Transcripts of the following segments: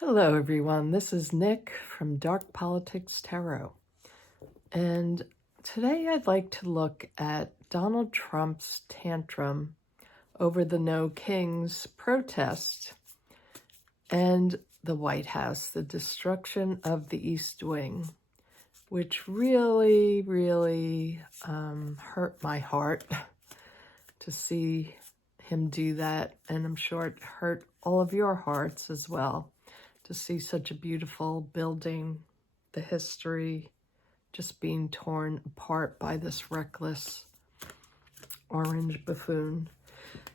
Hello everyone, this is Nick from Dark Politics Tarot, and today I'd like to look at Donald Trump's tantrum over the No Kings protest and the White House, the destruction of the East Wing, which really hurt my heart to see him do that, and I'm sure it hurt all of your hearts as well. To see such a beautiful building, the history, just being torn apart by this reckless orange buffoon.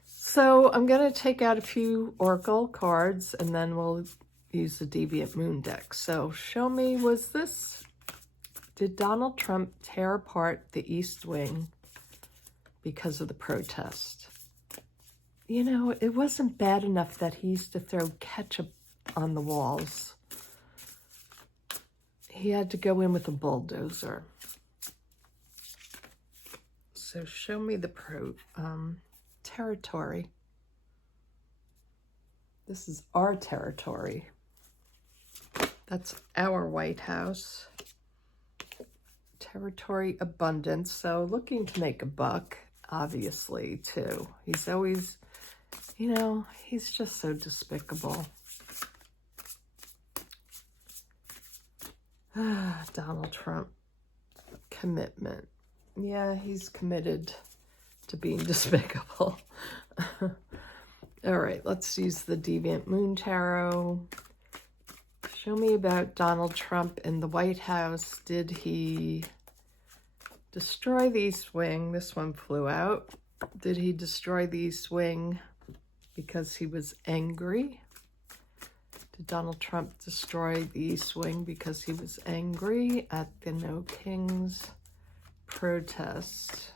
So I'm going to take out a few oracle cards and then we'll use the Deviant Moon deck. So show me, did Donald Trump tear apart the East Wing because of the protest? You know, it wasn't bad enough that he used to throw ketchup on the walls. He had to go in with a bulldozer. So show me the territory. This is our territory. That's our White House. Territory abundance. So looking to make a buck, obviously, too. He's always, you know, he's just so despicable. Donald Trump, commitment. Yeah, he's committed to being despicable. All right, let's use the Deviant Moon Tarot. Show me about Donald Trump in the White House. Did he destroy the East Wing? This one flew out. Did he destroy the East Wing because he was angry? Did Donald Trump destroy the East Wing because he was angry at the No Kings protest?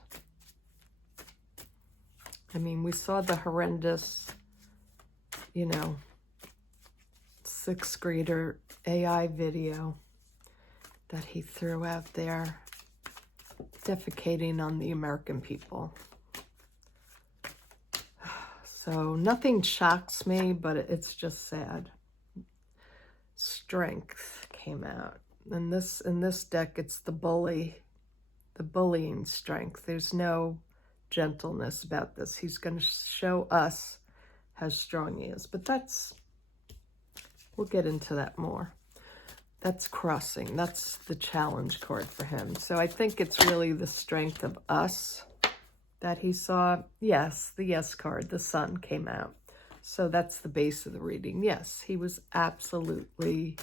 I mean, we saw the horrendous, you know, 6th grader AI video that he threw out there, defecating on the American people. So nothing shocks me, but it's just sad. Strength came out. And in this deck, it's the bullying strength. There's no gentleness about this. He's going to show us how strong he is. But we'll get into that more. That's crossing. That's the challenge card for him. So I think it's really the strength of us that he saw. Yes, the yes card, the sun came out. So that's the base of the reading. Yes, he was absolutely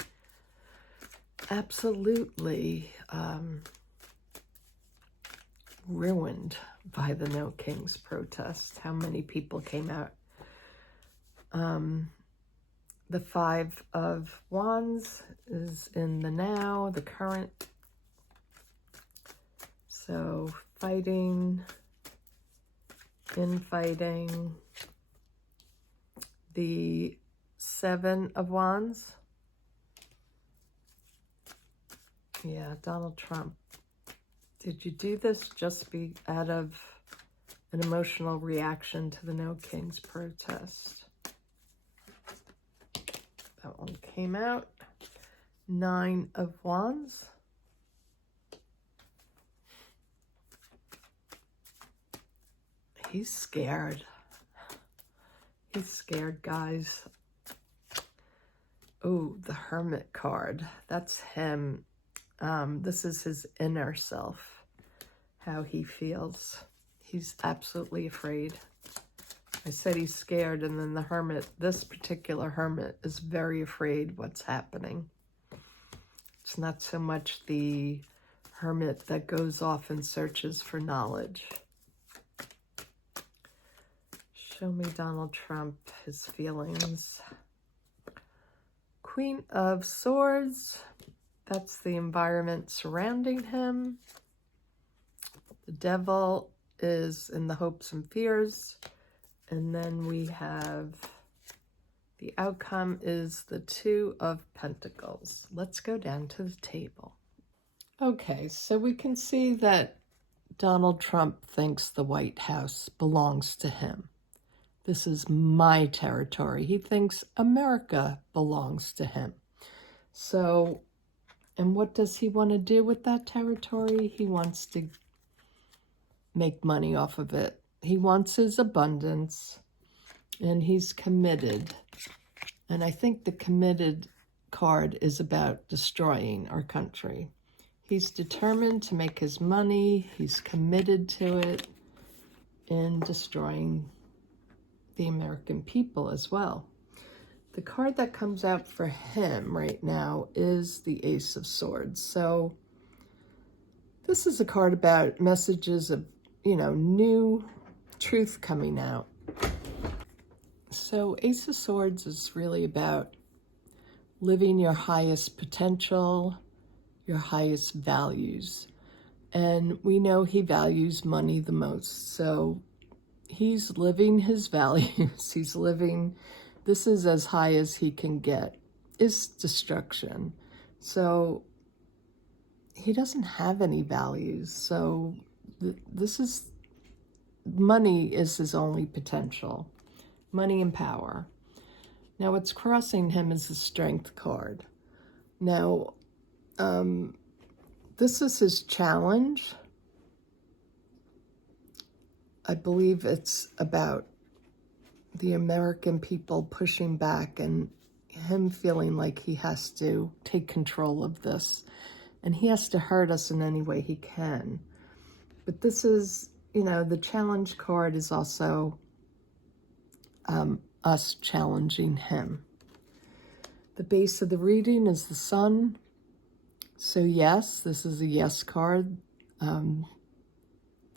ruined by the No Kings protest. How many people came out? The 5 of Wands is in the now, the current. So fighting, infighting. The 7 of Wands. Yeah, Donald Trump. Did you do this just out of an emotional reaction to the No Kings protest? That one came out. 9 of Wands. He's scared. He's scared, guys. Oh, the Hermit card. That's him. This is his inner self, how he feels. He's absolutely afraid. I said he's scared, and then the Hermit, this particular Hermit, is very afraid what's happening. It's not so much the Hermit that goes off and searches for knowledge. Show me Donald Trump, his feelings. Queen of Swords. That's the environment surrounding him. The Devil is in the hopes and fears. And then we have the outcome is the 2 of Pentacles. Let's go down to the table. Okay, so we can see that Donald Trump thinks the White House belongs to him. This is my territory. He thinks America belongs to him. So, and what does he want to do with that territory? He wants to make money off of it. He wants his abundance, and he's committed. And I think the committed card is about destroying our country. He's determined to make his money. He's committed to it in destroying the American people as well. The card that comes out for him right now is the Ace of Swords. So this is a card about messages of, new truth coming out. So Ace of Swords is really about living your highest potential, your highest values. And we know he values money the most. So he's living his values. He's living, this is as high as he can get, is destruction. So he doesn't have any values. So this is, money is his only potential. Money and power. Now what's crossing him is the Strength card. Now, this is his challenge. I believe it's about the American people pushing back and him feeling like he has to take control of this. And he has to hurt us in any way he can. But this is, the challenge card is also us challenging him. The base of the reading is the Sun. So yes, this is a yes card.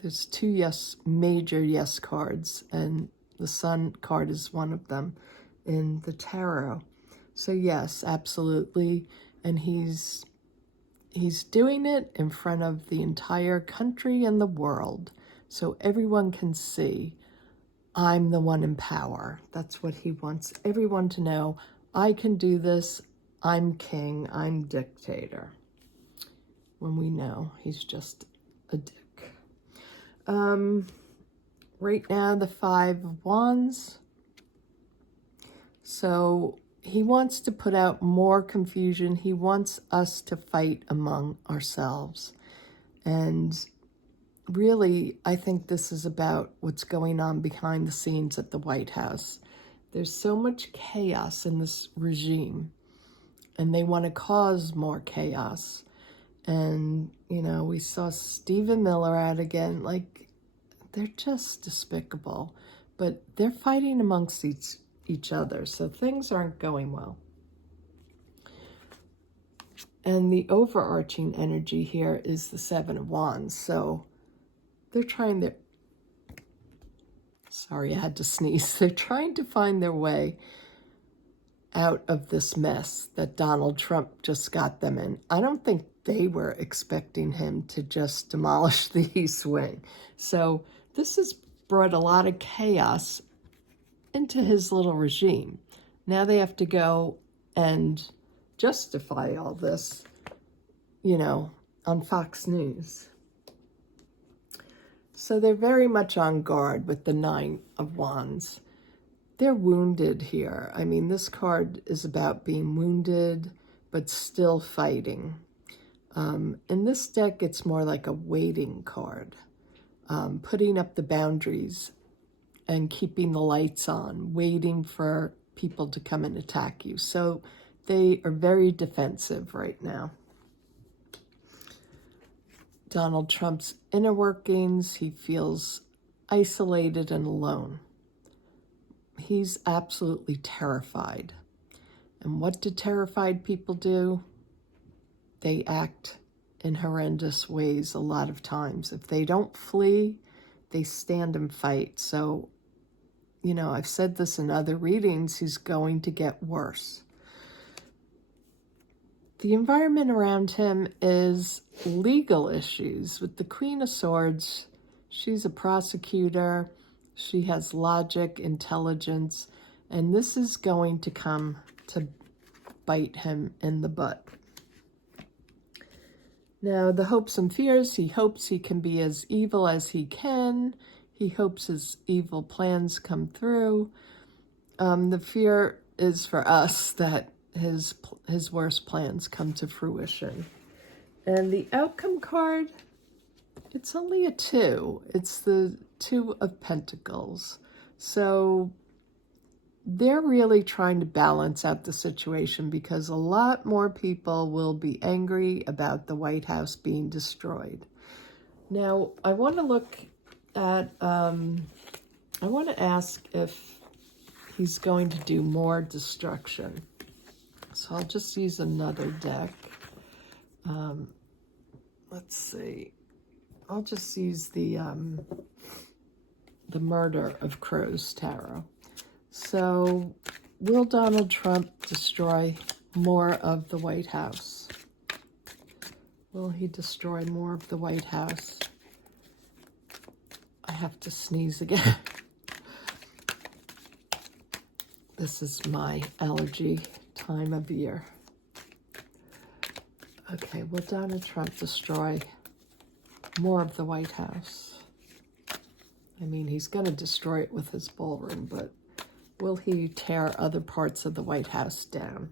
There's two major yes cards, and the Sun card is one of them in the tarot. So yes, absolutely. And he's doing it in front of the entire country and the world, so everyone can see, I'm the one in power. That's what he wants everyone to know. I can do this. I'm king. I'm dictator. When we know he's just a dick. Right now, the Five of Wands. So he wants to put out more confusion. He wants us to fight among ourselves. And really, I think this is about what's going on behind the scenes at the White House. There's so much chaos in this regime, and they want to cause more chaos. And, we saw Stephen Miller out again. Like, they're just despicable. But they're fighting amongst each other, so things aren't going well. And the overarching energy here is the Seven of Wands. So they're trying to, sorry, I had to sneeze. They're trying to find their way out of this mess that Donald Trump just got them in. I don't think they were expecting him to just demolish the East Wing. So this has brought a lot of chaos into his little regime. Now they have to go and justify all this, on Fox News. So they're very much on guard with the Nine of Wands. They're wounded here. I mean, this card is about being wounded, but still fighting. In this deck, it's more like a waiting card, putting up the boundaries and keeping the lights on, waiting for people to come and attack you. So they are very defensive right now. Donald Trump's inner workings, he feels isolated and alone. He's absolutely terrified. And what do terrified people do? They act in horrendous ways a lot of times. If they don't flee, they stand and fight. So, I've said this in other readings, he's going to get worse. The environment around him is legal issues. With the Queen of Swords, she's a prosecutor. She has logic, intelligence, and this is going to come to bite him in the butt. Now, the hopes and fears, he hopes he can be as evil as he can. He hopes his evil plans come through. The fear is for us that his worst plans come to fruition. And the outcome card, it's only a 2. It's the 2 of Pentacles. So they're really trying to balance out the situation because a lot more people will be angry about the White House being destroyed. Now, I want to look at, I want to ask if he's going to do more destruction. So I'll just use another deck. Let's see. I'll just use the Murder of Crows Tarot. So, will Donald Trump destroy more of the White House? Will he destroy more of the White House? I have to sneeze again. This is my allergy time of year. Okay, will Donald Trump destroy more of the White House? I mean, he's going to destroy it with his ballroom, but will he tear other parts of the White House down?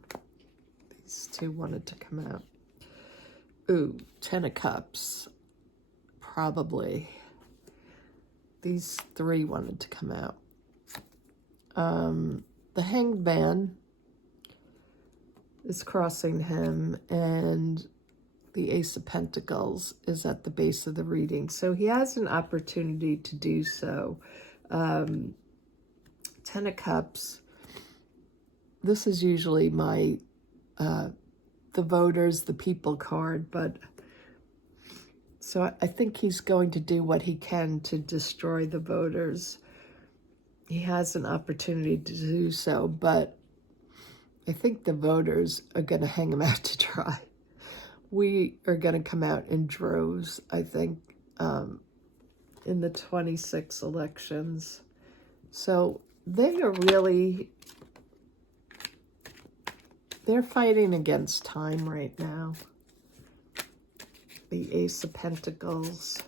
These 2 wanted to come out. Ooh, 10 of Cups. Probably. These 3 wanted to come out. The Hanged Man is crossing him, and the Ace of Pentacles is at the base of the reading. So he has an opportunity to do so. 10 of Cups. This is usually my, the voters, the people card, but so I think he's going to do what he can to destroy the voters. He has an opportunity to do so, but I think the voters are going to hang him out to dry. We are going to come out in droves, I think, in the 26 elections. So they are really, they're fighting against time right now. The Ace of Pentacles.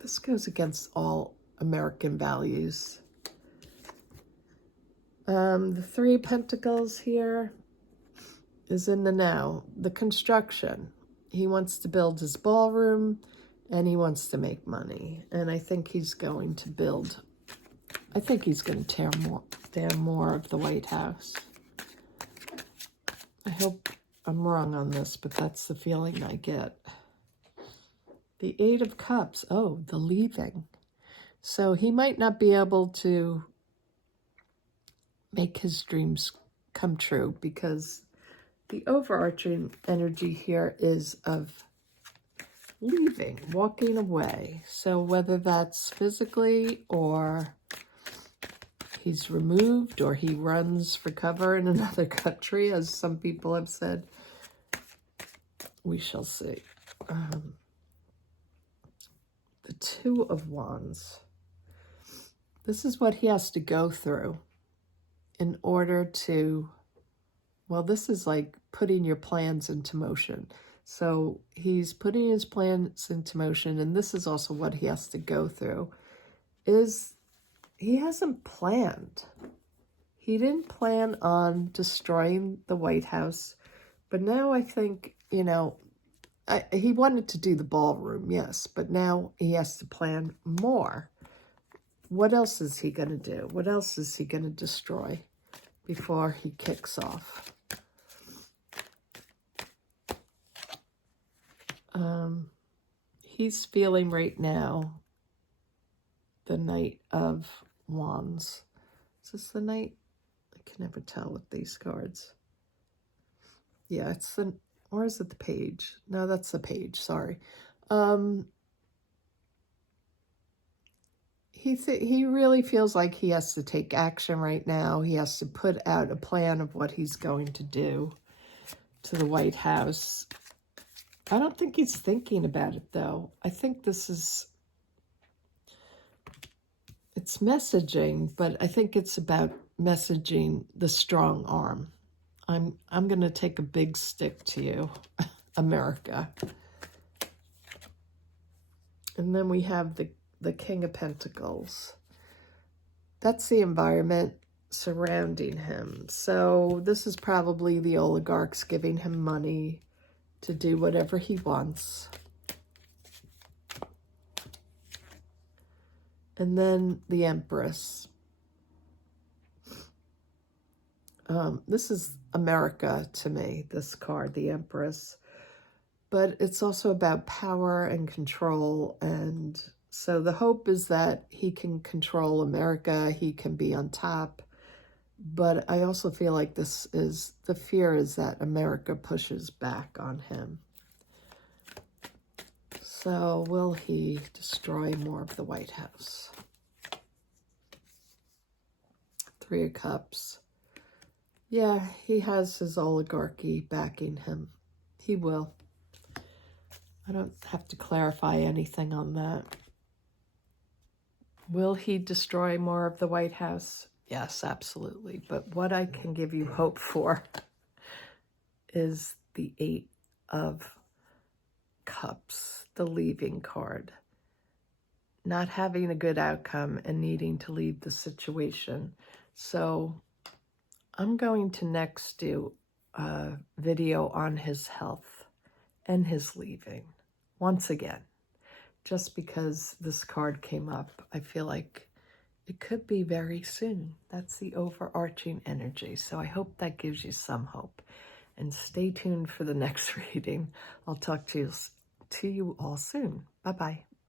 This goes against all American values. The 3 of Pentacles here is in the now. The construction. He wants to build his ballroom and he wants to make money. And I think he's going to build, I think he's going to tear down more of the White House. I hope I'm wrong on this, but that's the feeling I get. The 8 of Cups. Oh, the leaving. So he might not be able to make his dreams come true because the overarching energy here is of leaving, walking away. So whether that's physically or he's removed or he runs for cover in another country, as some people have said, we shall see. The 2 of Wands. This is what he has to go through in order to, well, this is like putting your plans into motion. So he's putting his plans into motion, and this is also what he has to go through, is he hasn't planned. He didn't plan on destroying the White House, but now I think, you know, he wanted to do the ballroom, yes, but now he has to plan more. What else is he going to do? What else is he going to destroy before he kicks off? He's feeling right now the Knight of Wands. Is this the Knight? I can never tell with these cards. Yeah, it's the, or is it the Page? No, that's the Page, sorry. He really feels like he has to take action right now. He has to put out a plan of what he's going to do to the White House. I don't think he's thinking about it, though. I think this is, it's messaging, but I think it's about messaging the strong arm. I'm going to take a big stick to you, America. And then we have the the King of Pentacles. That's the environment surrounding him. So this is probably the oligarchs giving him money to do whatever he wants. And then the Empress. This is America to me, this card, the Empress. But it's also about power and control. And so the hope is that he can control America. He can be on top. But I also feel like the fear is that America pushes back on him. So will he destroy more of the White House? Three of Cups. Yeah, he has his oligarchy backing him. He will. I don't have to clarify anything on that. Will he destroy more of the White House? Yes, absolutely. But what I can give you hope for is the Eight of Cups, the leaving card. Not having a good outcome and needing to leave the situation. So I'm going to next do a video on his health and his leaving. Once again, just because this card came up, I feel like it could be very soon. That's the overarching energy. So I hope that gives you some hope. And stay tuned for the next reading. I'll talk to you all soon. Bye-bye.